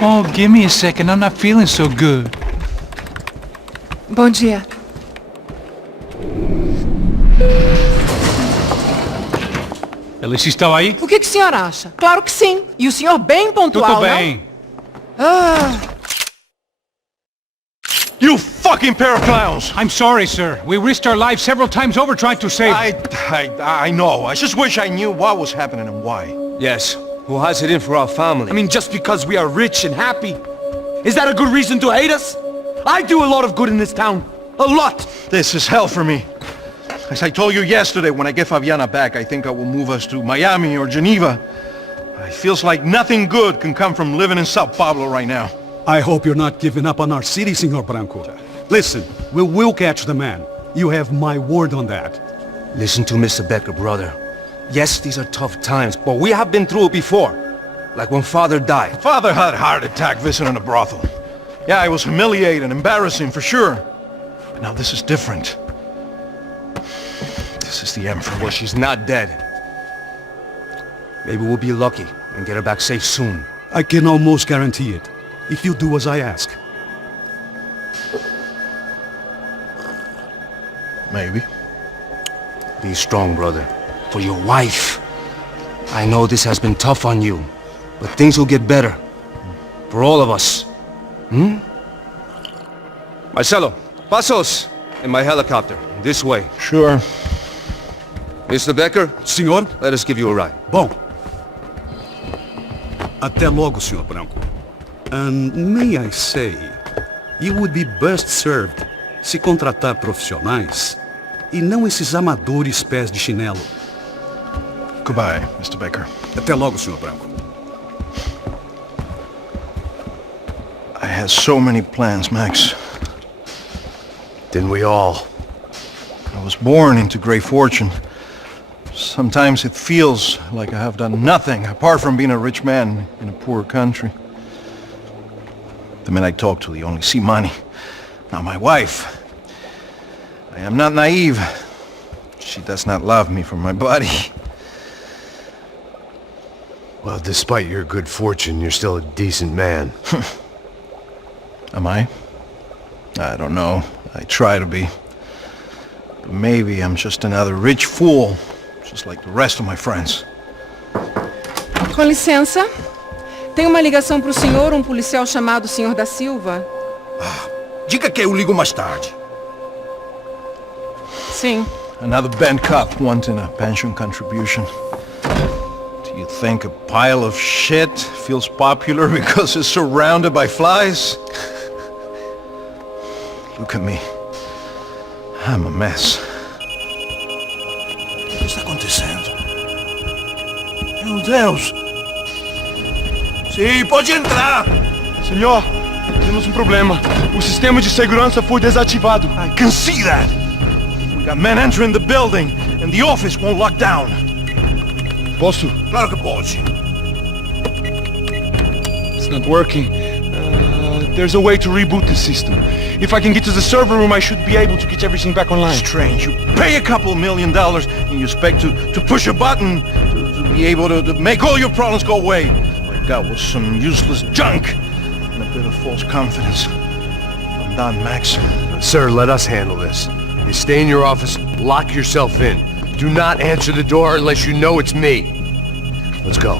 Oh, give me a second. I'm not feeling so good. Bom dia. Alice estava aí? O que o senhor acha? Claro que sim. E o senhor bem pontual, Tudo bem. You fucking pair of clowns! I'm sorry, sir. We risked our lives several times over trying to save... I know. I just wish I knew what was happening and why. Yes. Who has it in for our family? I mean, just because we are rich and happy? Is that a good reason to hate us? I do a lot of good in this town. A lot! This is hell for me. As I told you yesterday, when I get Fabiana back, I think I will move us to Miami or Geneva. It feels like nothing good can come from living in Sao Paulo right now. I hope you're not giving up on our city, Senor Branco. Listen, we will catch the man. You have my word on that. Listen to Mr. Becker, brother. Yes, these are tough times, but we have been through it before. Like when Father died. Father had a heart attack visiting a brothel. Yeah, it was humiliating, embarrassing, for sure. But now this is different. This is the end for me. Well, she's not dead. Maybe we'll be lucky and get her back safe soon. I can almost guarantee it, if you do as I ask. Maybe. Be strong, brother. For your wife. I know this has been tough on you, but things will get better. For all of us. Marcelo, pasos in my helicopter. This way. Sure. Mr. Becker, Senhor? let us give you a ride. Bom. Até logo, Senhor Branco. And may I say, you would be best served se contratar profissionais e não esses amadores pés de chinelo. Goodbye, Mr. Baker. Até logo, Senhor Branco. I had so many plans, Max. Didn't we all? I was born into great fortune. Sometimes it feels like I have done nothing apart from being a rich man in a poor country. The men I talk to, they only see money. Now my wife, I am not naive. She does not love me for my body. Well, despite your good fortune, you're still a decent man. Am I? I don't know. I try to be. But maybe I'm just another rich fool, just like the rest of my friends. Com licença. Tem uma ligação pro senhor, um policial chamado Senhor da Silva. Diga que eu ligo mais tarde. Sim. Another bent cop wanting a pension contribution. Do you think a pile of shit feels popular because it's surrounded by flies? Look at me. I'm a mess. O que está acontecendo? Meu Deus! Sim, pode entrar! Senhor, temos um problema. O sistema de segurança foi desativado. I can see that! We got men entering the building, and the office won't lock down. Posso? Claro que pode. It's not working. There's a way to reboot the system. If I can get to the server room, I should be able to get everything back online. Strange. You pay a couple $1 million, and you expect to push a button to be able to make all your problems go away. All I got was some useless junk and a bit of false confidence. I'm done, Max. Sir, let us handle this. You stay in your office, lock yourself in. Do not answer the door unless you know it's me. Let's go.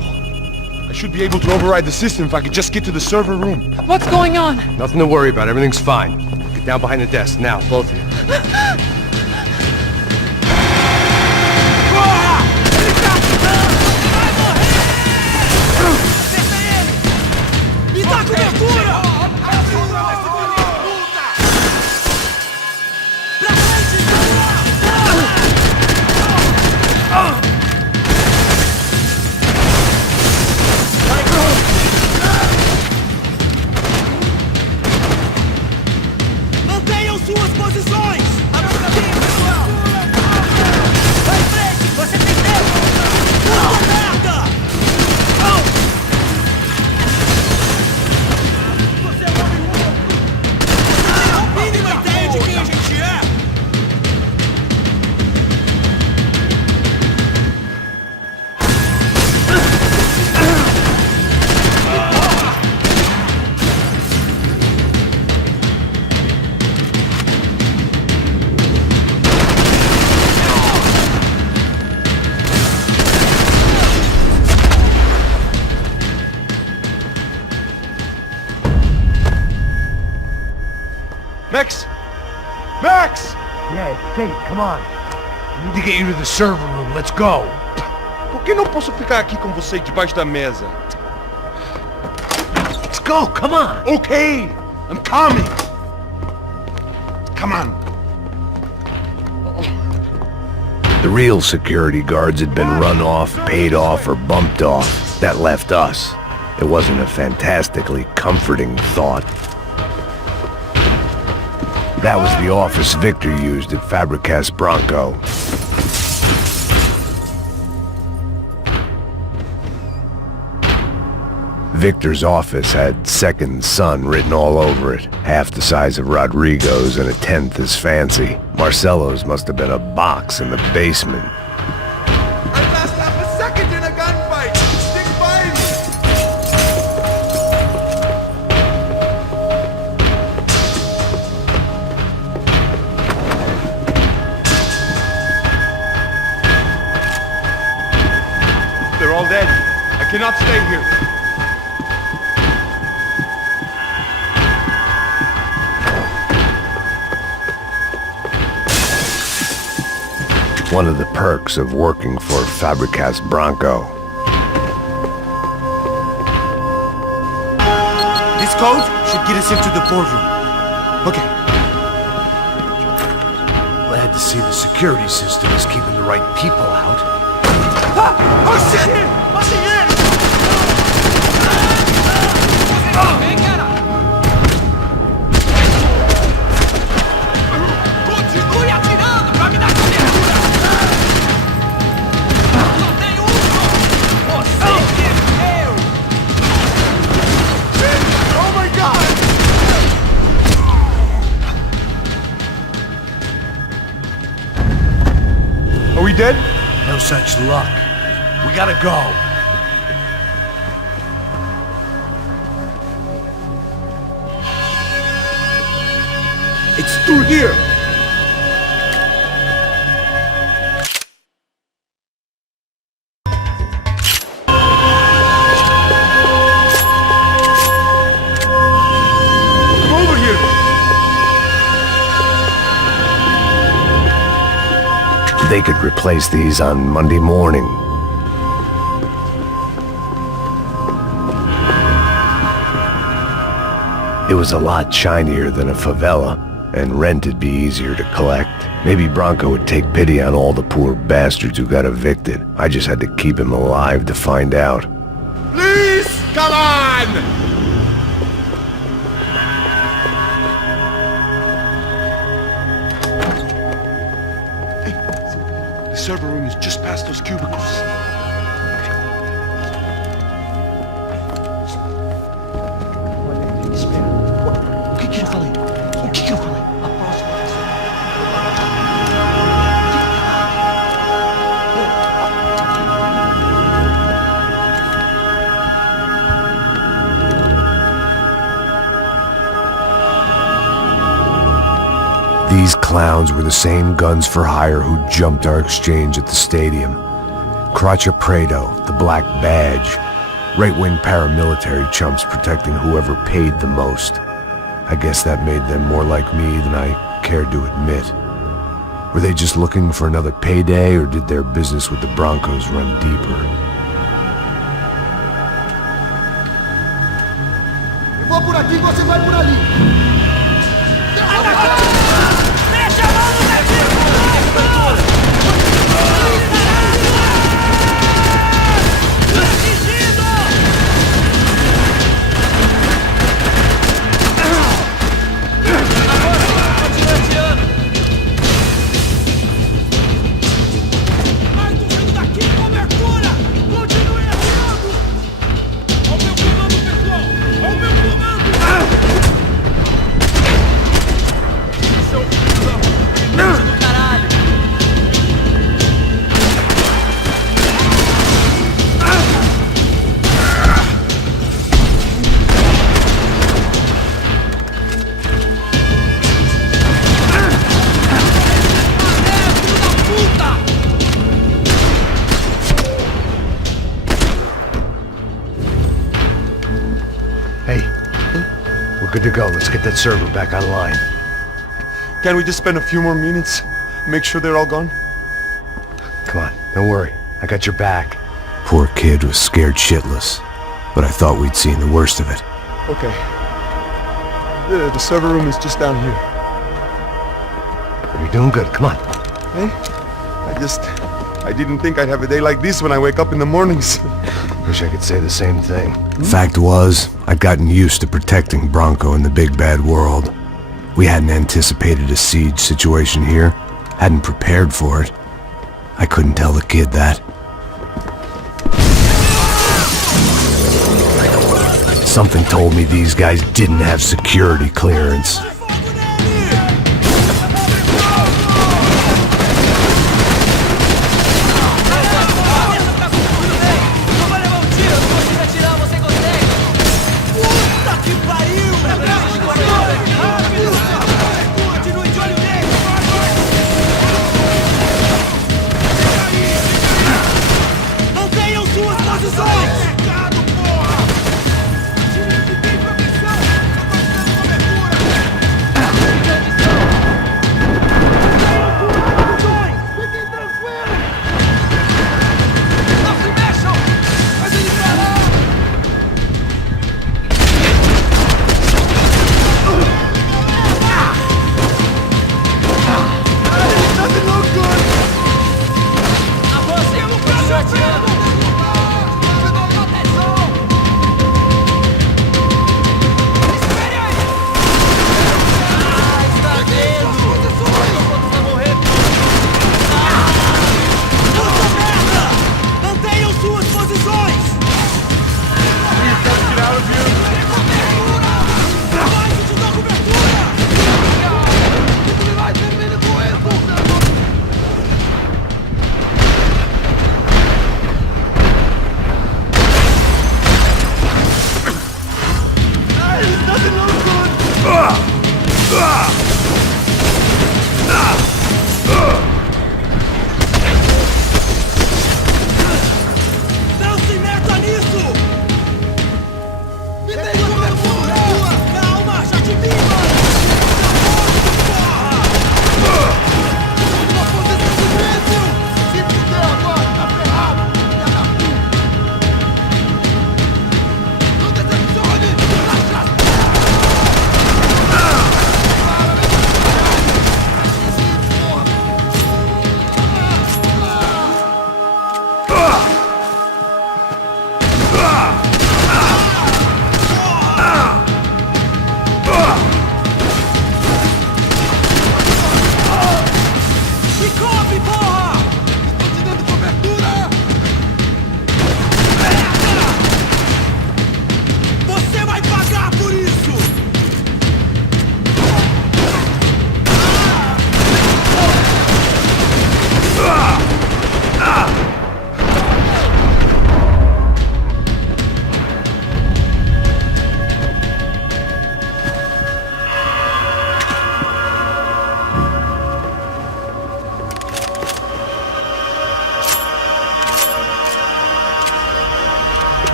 I should be able to override the system if I could just get to the server room. What's going on? Nothing to worry about. Everything's fine. Get down behind the desk. Now, both of you. Me dá cobertura! Mantenham suas posições! Max? Max! Yeah, it's safe. Come on. I need to get you to the server room. Let's go. Por que não posso ficar aqui com você debaixo da mesa? Let's go. Come on. Okay. I'm coming. Come on. The real security guards had been run off, paid off, or bumped off. That left us. It wasn't a fantastically comforting thought. That was the office Victor used at Fabricas Bronco. Victor's office had second son written all over it, half the size of Rodrigo's and a tenth as fancy. Marcelo's must have been a box in the basement. I last half a second in a gunfight! Stick by me! They're all dead. I cannot stay here. One of the perks of working for Fabricas Bronco. This code should get us into the boardroom. Okay. Glad to see the security system is keeping the right people out. Oh shit! Continue atirando pra me dar cobertura! Só tem um! Você é meu! Oh my god! Are we dead? No such luck. We gotta go. It's through here. Come over here! They could replace these on Monday morning. It was a lot shinier than a favela, and rent'd be easier to collect. Maybe Bronco would take pity on all the poor bastards who got evicted. I just had to keep him alive to find out. Please! Come on! The server room is just past those cubicles. O que eu falei? O que eu falei? A próxima vez. These clowns were the same guns for hire who jumped our exchange at the stadium. Cracha Prado, the Black Badge. Right-wing paramilitary chumps protecting whoever paid the most. I guess that made them more like me than I cared to admit. Were they just looking for another payday, or did their business with the Broncos run deeper? Eu vou por aqui, você vai por ali. Deixa a mão no gatilho! Hey, we're good to go. Let's get that server back online. Can we just spend a few more minutes? Make sure they're all gone? Come on, don't worry. I got your back. Poor kid was scared shitless, but I thought we'd seen the worst of it. Okay. The server room is just down here. You're doing good. Come on. Hey? I didn't think I'd have a day like this when I wake up in the mornings. Wish I could say the same thing. Fact was, I'd gotten used to protecting Bronco in the big bad world. We hadn't anticipated a siege situation here, hadn't prepared for it. I couldn't tell the kid that. Something told me these guys didn't have security clearance.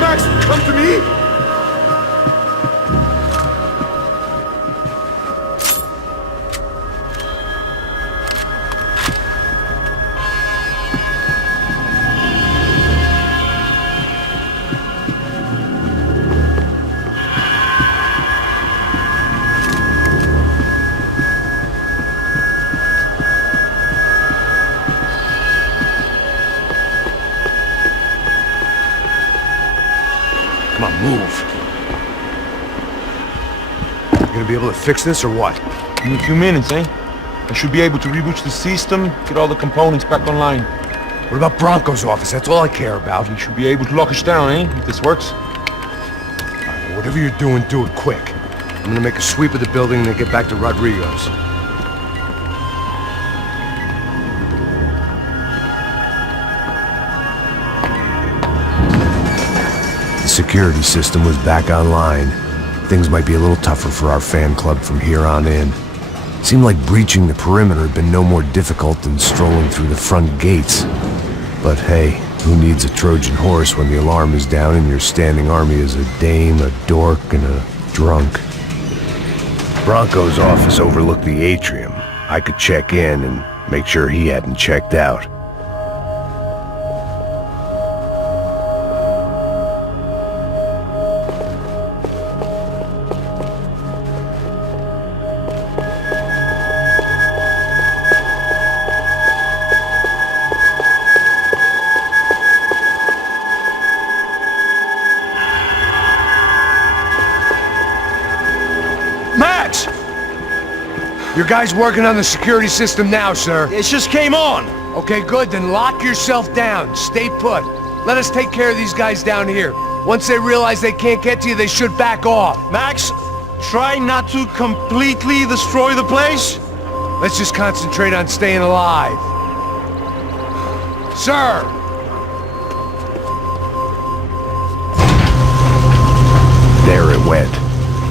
Max, come to me! Come on, move. You gonna be able to fix this or what? In a few minutes, eh? I should be able to reboot the system, get all the components back online. What about Bronco's office? That's all I care about. You should be able to lock us down, eh? If this works. Whatever you're doing, do it quick. I'm gonna make a sweep of the building and then get back to Rodrigo's. The security system was back online. Things might be a little tougher for our fan club from here on in. Seemed like breaching the perimeter had been no more difficult than strolling through the front gates. But hey, Who needs a Trojan horse when the alarm is down and your standing army is a dame, a dork, and a drunk? Bronco's office overlooked the atrium. I could check in and make sure he hadn't checked out. Max! Your guy's working on the security system now, sir. It just came on. Okay, good. Then lock yourself down. Stay put. Let us take care of these guys down here. Once they realize they can't get to you, they should back off. Max, try not to completely destroy the place. Let's just concentrate on staying alive. Sir! There it went.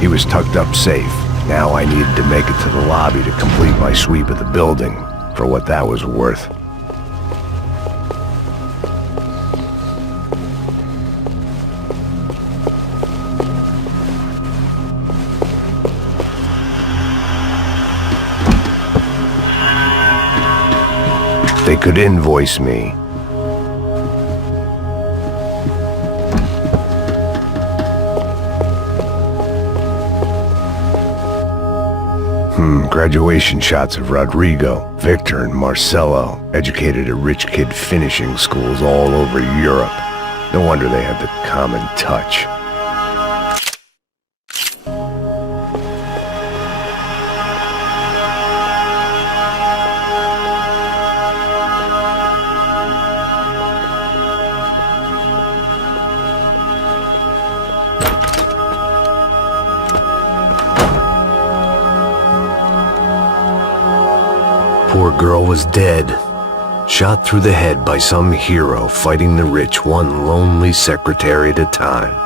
He was tucked up safe. Now I needed to make it to the lobby to complete my sweep of the building, for what that was worth. They could invoice me. Graduation shots of Rodrigo, Victor, and Marcelo, educated at rich kid finishing schools all over Europe. No wonder they had the common touch. Poor girl was dead, shot through the head by some hero fighting the rich one lonely secretary at a time.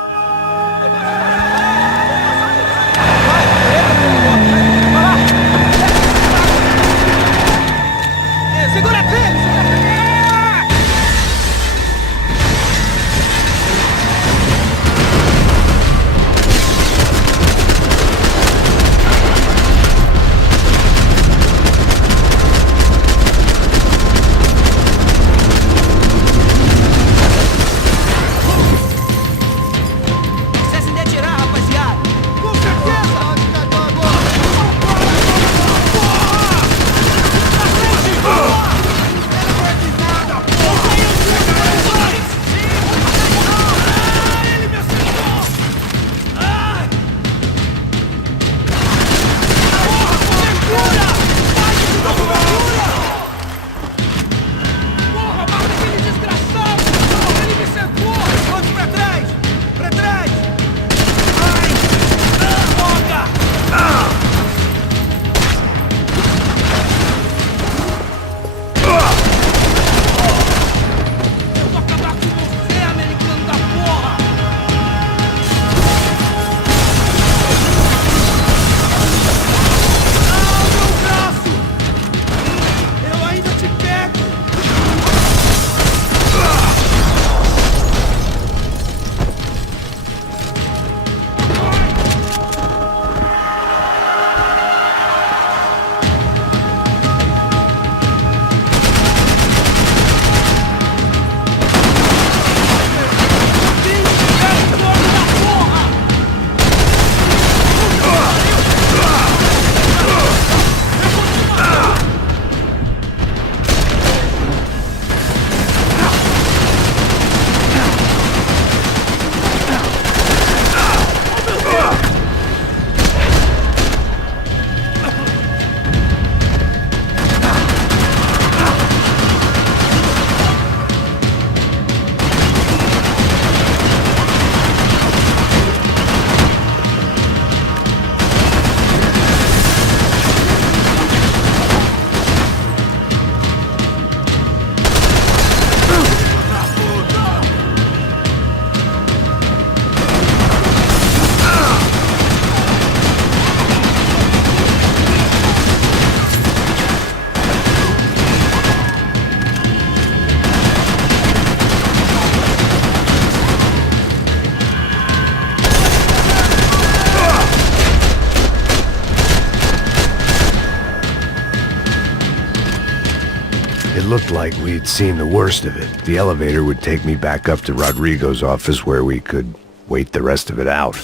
It looked like we'd seen the worst of it. The elevator would take me back up to Rodrigo's office where we could wait the rest of it out.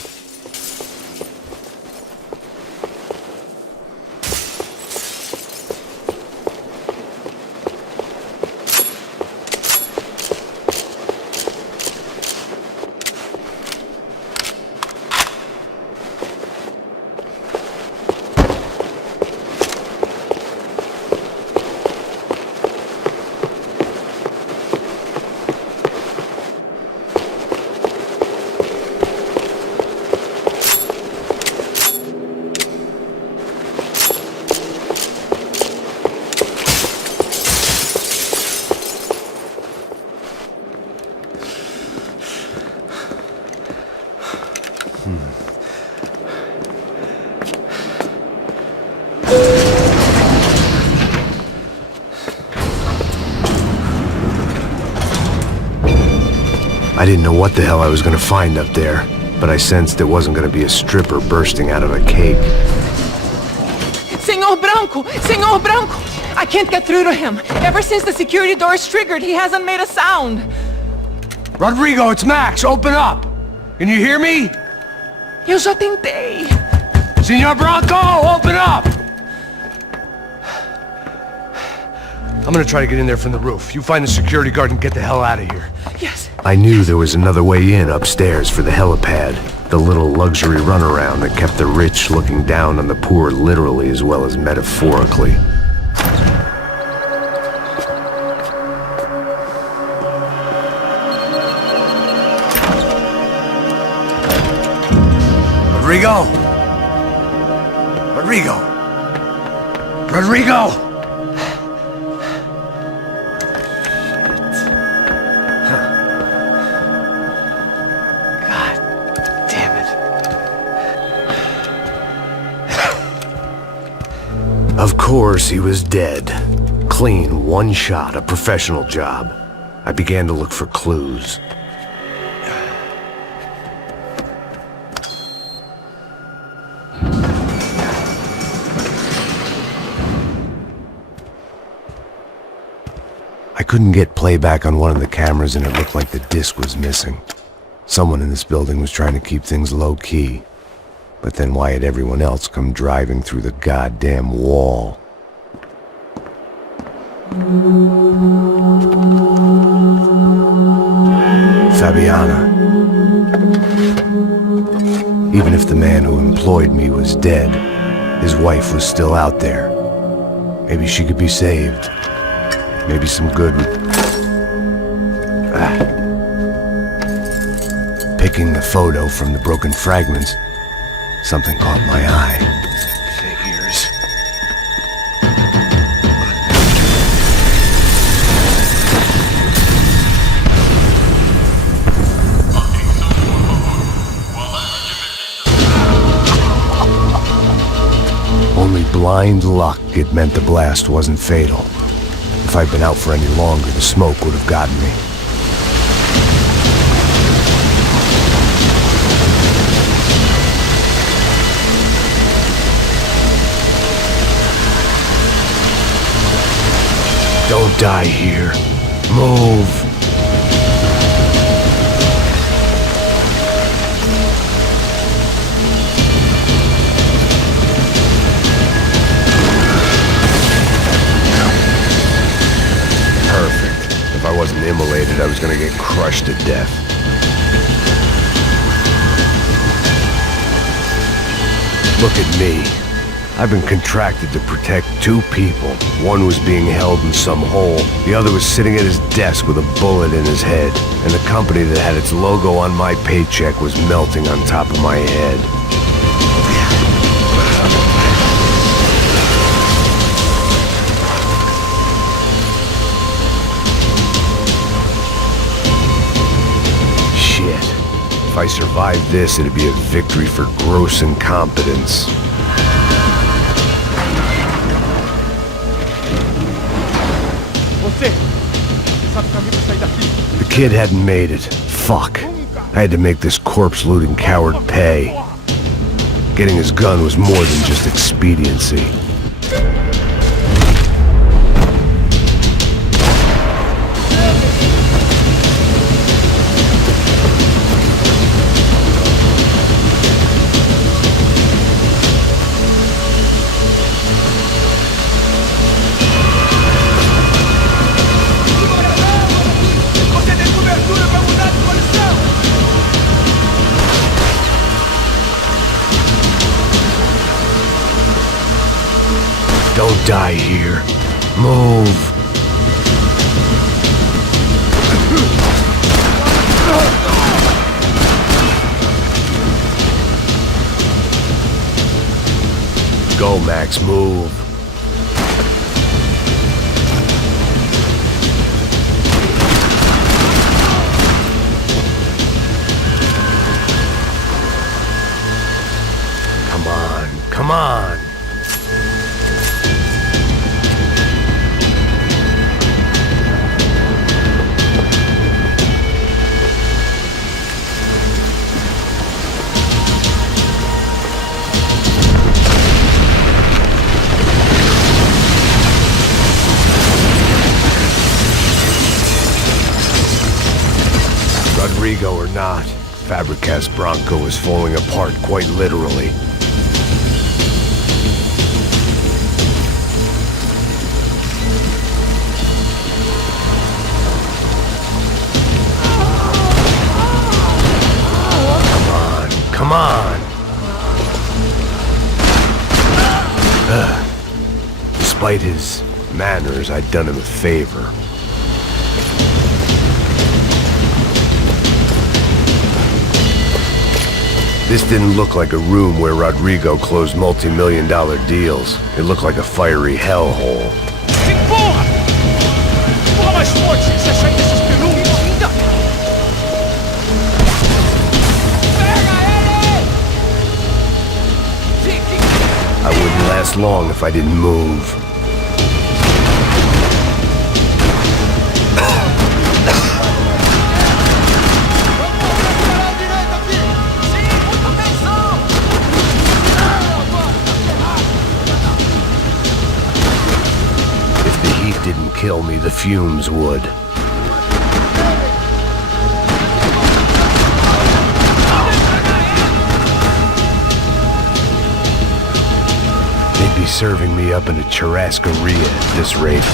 I didn't know what the hell I was gonna find up there, but I sensed it wasn't gonna be a stripper bursting out of a cake. Senor Branco! Senor Branco! I can't get through to him. Ever since the security door is triggered, he hasn't made a sound. Rodrigo, it's Max. Open up. Can you hear me? Eu já tentei. Senor Branco, open up! I'm gonna try to get in there from the roof. You find the security guard and get the hell out of here. Yes. I knew there was another way in upstairs for the helipad, the little luxury runaround that kept the rich looking down on the poor literally as well as metaphorically. Rodrigo! Rodrigo! Rodrigo! Of course, he was dead. Clean, one shot, a professional job. I began to look for clues. I couldn't get playback on one of the cameras and it looked like the disc was missing. Someone in this building was trying to keep things low-key. But then why had everyone else come driving through the goddamn wall? Fabiana. Even if the man who employed me was dead, his wife was still out there. Maybe she could be saved. Maybe some good... Picking the photo from the broken fragments, something caught my eye. Figures. Only blind luck it meant the blast wasn't fatal. If I'd been out for any longer, the smoke would have gotten me. Don't die here. Move. Perfect. If I wasn't immolated, I was gonna get crushed to death. Look at me. I've been contracted to protect two people. One was being held in some hole. The other was sitting at his desk with a bullet in his head. And the company that had its logo on my paycheck was melting on top of my head. Shit. If I survived this, it'd be a victory for gross incompetence. The kid hadn't made it. Fuck. I had to make this corpse-looting coward pay. Getting his gun was more than just expediency. Don't die here. Move. Go, Max, move. Come on, come on. Rodrigo or not, Fabregas Bronco is falling apart quite literally. Come on! Despite his manners, I'd done him a favor. This didn't look like a room where Rodrigo closed multi-million-dollar deals. It looked like a fiery hellhole. Que porra! Porra mais forte! Você sai desses peludos ainda! Pega ele! I wouldn't last long if I didn't move. Didn't kill me, the fumes would. They'd be serving me up in a churrascaria at this rate.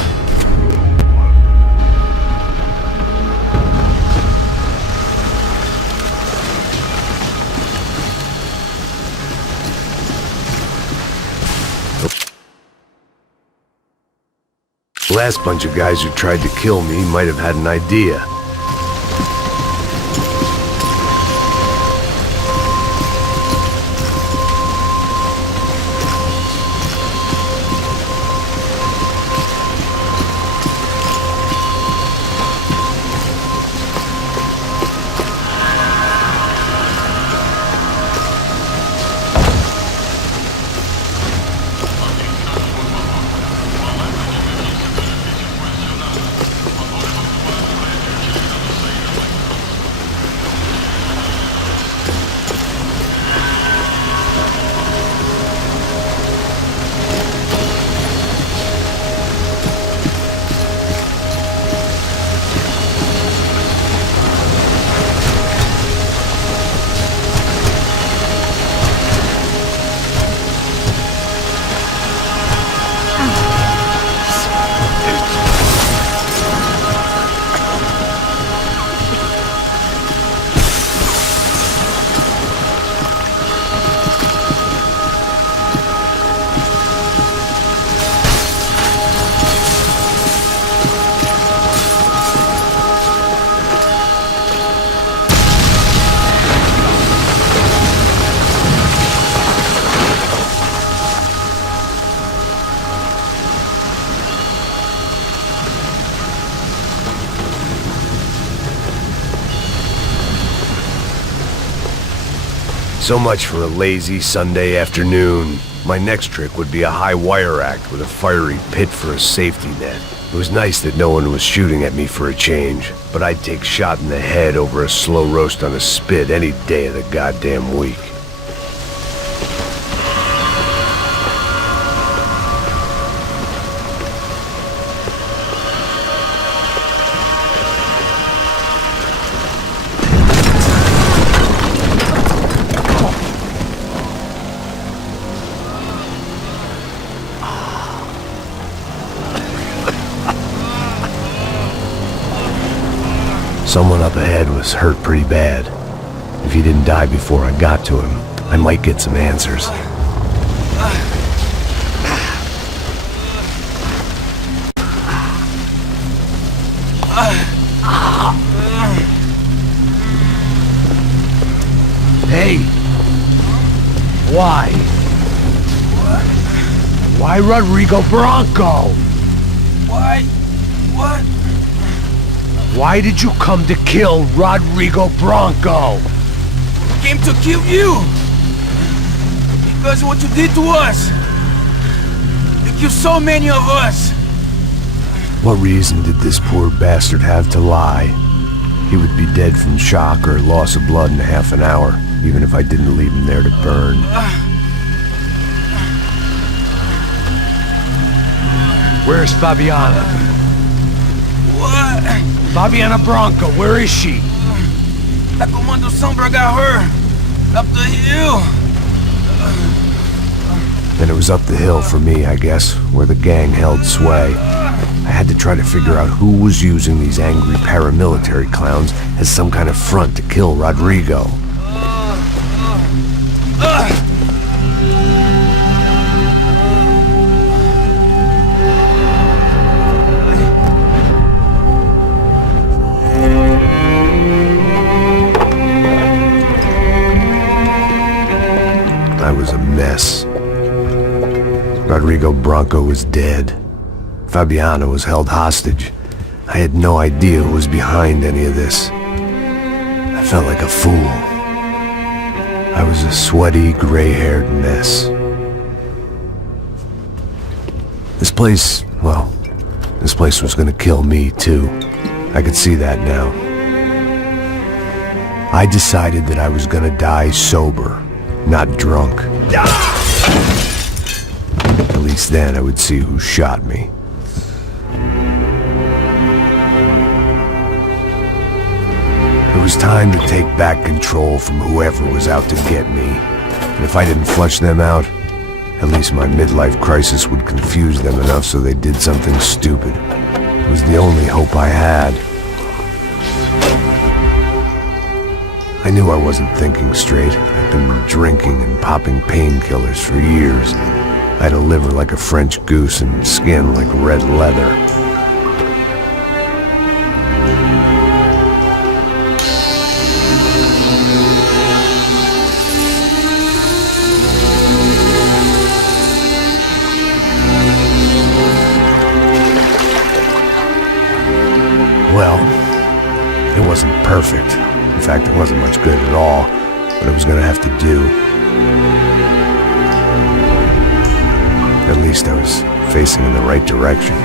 The last bunch of guys who tried to kill me might have had an idea. So much for a lazy Sunday afternoon. My next trick would be a high wire act with a fiery pit for a safety net. It was nice that no one was shooting at me for a change, but I'd take shot in the head over a slow roast on a spit any day of the goddamn week. Someone up ahead was hurt pretty bad. If he didn't die before I got to him, I might get some answers. Why Rodrigo Bronco? Why? What? Why did you come to kill Rodrigo Bronco? Came to kill you! Because of what you did to us! You killed so many of us! What reason did this poor bastard have to lie? He would be dead from shock or loss of blood in half an hour, even if I didn't leave him there to burn. Where's Fabiana? What? Fabiana Bronco, where is she? That Commando Sombra got her! Up the hill! Then it was up the hill for me, I guess, where the gang held sway. I had to try to figure out who was using these angry paramilitary clowns as some kind of front to kill Rodrigo. I was a mess. Rodrigo Bronco was dead. Fabiana was held hostage. I had no idea who was behind any of this. I felt like a fool. I was a sweaty, gray-haired mess. This place was gonna kill me too. I could see that now. I decided that I was gonna die sober, not drunk. At least then I would see who shot me. It was time to take back control from whoever was out to get me. And if I didn't flush them out, at least my midlife crisis would confuse them enough so they did something stupid. It was the only hope I had. I knew I wasn't thinking straight. I'd been drinking and popping painkillers for years. I had a liver like a French goose and skin like red leather. Well, it wasn't perfect. In fact, it wasn't much good at all, but it was gonna have to do. At least I was facing in the right direction.